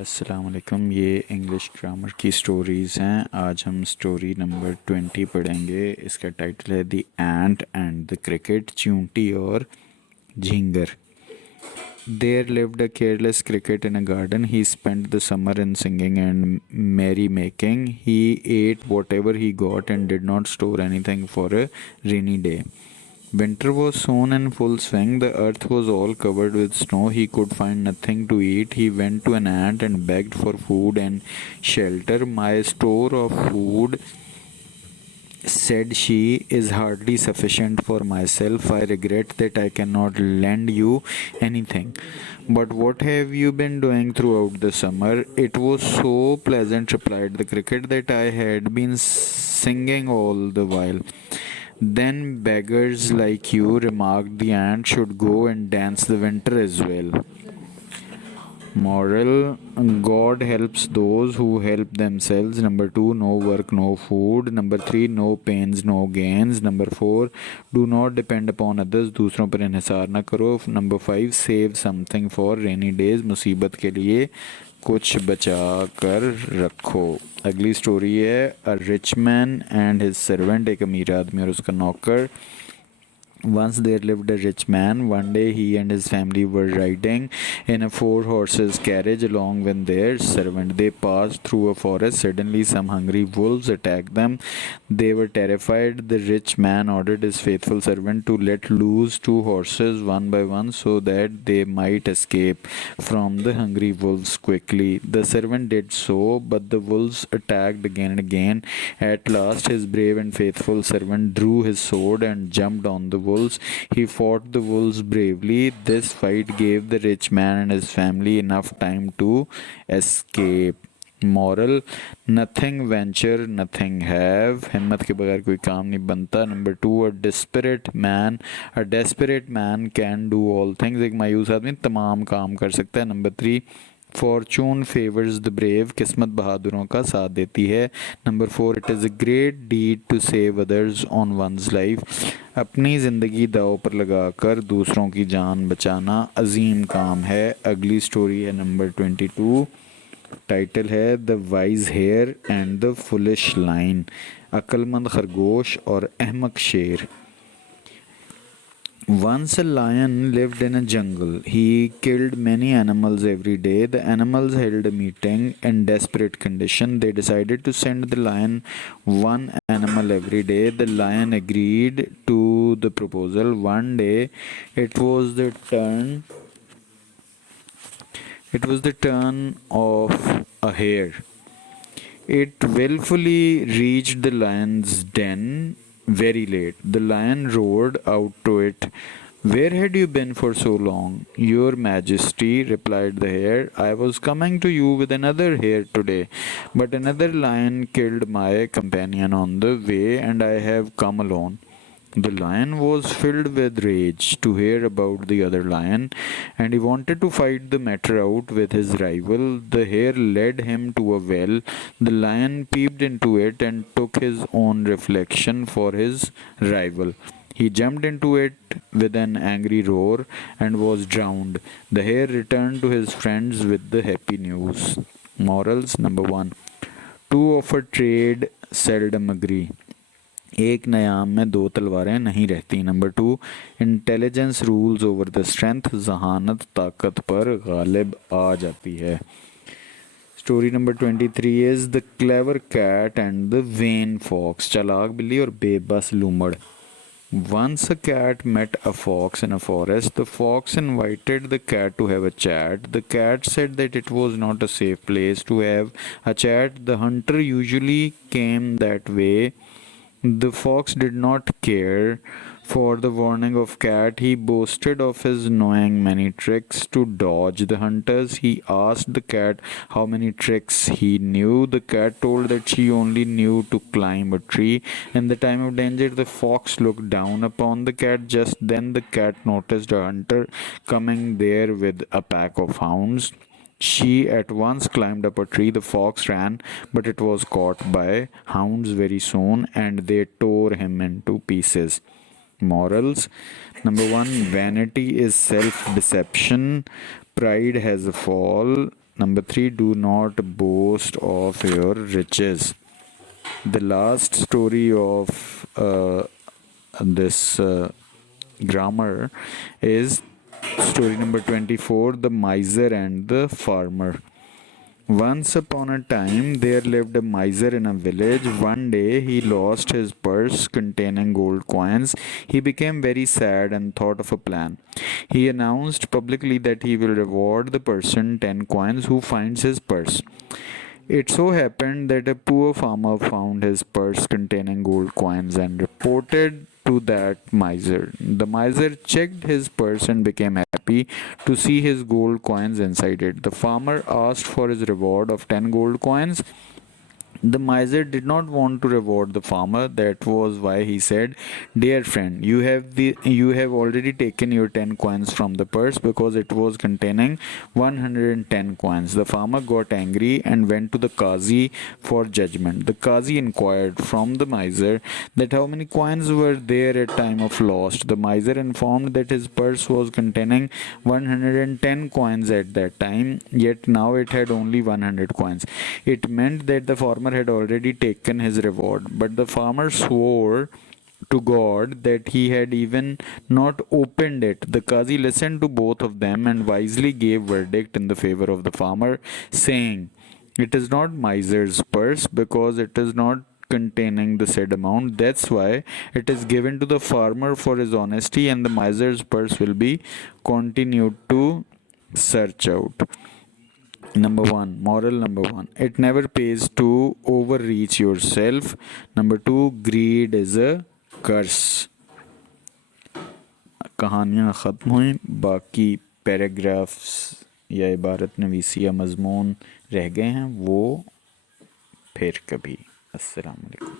अस्सलाम वालेकुम। ये इंग्लिश ग्रामर की स्टोरीज़ हैं। आज हम स्टोरी नंबर 20 पढ़ेंगे। इसका टाइटल है the ant and the cricket. चींटी और झींगर। There lived a careless cricket in a garden. He spent the summer in singing and merrymaking. He ate whatever he got and did not store anything for a rainy day. Winter was soon in full swing. The earth was all covered with snow. He could find nothing to eat. He went to an ant and begged for food and shelter. My store of food, said she, is hardly sufficient for myself. I regret that I cannot lend you anything. But what have you been doing throughout the summer? It was so pleasant, replied the cricket, that I had been singing all the while. Then beggars like you, remarked the ant, should go and dance the winter as well. Moral: God helps those who help themselves. Number 2, no work, no food. Number 3, no pains, no gains. Number 4, do not depend upon others. दूसरों पर इन्हिसार ना करो. Number 5, save something for rainy days. मुसीबत के लिए कुछ बचा कर रखो. अगली स्टोरी है a rich man and his servant. एक अमीर आदमी और उसका नौकर. Once there lived a rich man. One day he and his family were riding in a four horses carriage along with their servant. They passed through a forest. Suddenly some hungry wolves attacked them. They were terrified. The rich man ordered his faithful servant to let loose two horses one by one so that they might escape from the hungry wolves quickly. The servant did so, but the wolves attacked again and again. At last his brave and faithful servant drew his sword and jumped on the wolves. He fought the wolves bravely. This fight gave the rich man and his family enough time to escape. Moral: nothing venture nothing have. हिम्मत के बगैर कोई काम नहीं बनता. Number 2, a desperate man can do all things. एक मायूस आदमी तमाम काम कर सकता है. Number 3, fortune favours the brave. किस्मत बहादुरों का साथ देती है. Number 4, it is a great deed to save others on one's life. अपनी ज़िंदगी दाव पर लगाकर दूसरों की जान बचाना अजीम काम है. अगली स्टोरी है नंबर 22. टाइटल है the wise hare and the foolish lion. अक्लमंद खरगोश और अहमक शेर. Once a lion lived in a jungle. He killed many animals every day. The animals held a meeting. In desperate condition, they decided to send the lion one animal every day. The lion agreed to the proposal. One day, it was the turn it was the turn of a hare. It willfully reached the lion's den very late. The lion roared out to it, "Where had you been for so long?" "Your Majesty," replied the hare, "I was coming to you with another hare today, but another lion killed my companion on the way, and I have come alone." The lion was filled with rage to hear about the other lion, and he wanted to fight the matter out with his rival. The hare led him to a well. The lion peeped into it and took his own reflection for his rival. He jumped into it with an angry roar and was drowned. The hare returned to his friends with the happy news. Morals: number 1, two of a trade seldom agree. एक नयाम में दो तलवारें नहीं रहती. Number 2, intelligence rules over the strength. जहानत ताकत पर गालिब आ जाती है. Story number 23 is the clever cat and the vain fox. चालाक बिल्ली और बेबस लूमड़. Once a cat met a fox in a forest. The fox invited the cat to have a chat. The cat said that it was not a safe place to have a chat. The hunter usually came that way. The fox did not care for the warning of cat. He boasted of his knowing many tricks to dodge the hunters. He asked the cat how many tricks he knew. The cat told that she only knew to climb a tree. In the time of danger, the fox looked down upon the cat. Just then the cat noticed a hunter coming there with a pack of hounds. She at once climbed up a tree. The fox ran, but it was caught by hounds very soon, and they tore him into pieces. Morals: number 1, vanity is self deception, pride has a fall, Number 3, do not boast of your riches. The last story of this grammar is story number 24, the miser and the farmer. Once upon a time, there lived a miser in a village. One day, he lost his purse containing gold coins. He became very sad and thought of a plan. He announced publicly that he will reward the person 10 coins who finds his purse. It so happened that a poor farmer found his purse containing gold coins and reported to that miser. The miser checked his purse and became happy to see his gold coins inside it. The farmer asked for his reward of 10 gold coins. The miser did not want to reward the farmer. That was why he said, "Dear friend, you have already taken your 10 coins from the purse because it was containing 110 coins." The farmer got angry and went to the Qazi for judgment. The Qazi inquired from the miser that how many coins were there at time of loss. The miser informed that his purse was containing 110 coins at that time, yet now it had only 100 coins. It meant that the farmer had already taken his reward, but the farmer swore to God that he had even not opened it. The Qazi listened to both of them and wisely gave verdict in the favor of the farmer, saying, "It is not miser's purse because it is not containing the said amount. That's why it is given to the farmer for his honesty, and the miser's purse will be continued to search out." Moral number one, it never pays to overreach yourself. Number two, greed is a curse. कहानियाँ ख़त्म हुई, बाकी paragraphs या इबारत नवीसी या मज़मून रह गए हैं, वो फिर कभी। अस्सलाम वालेकुम।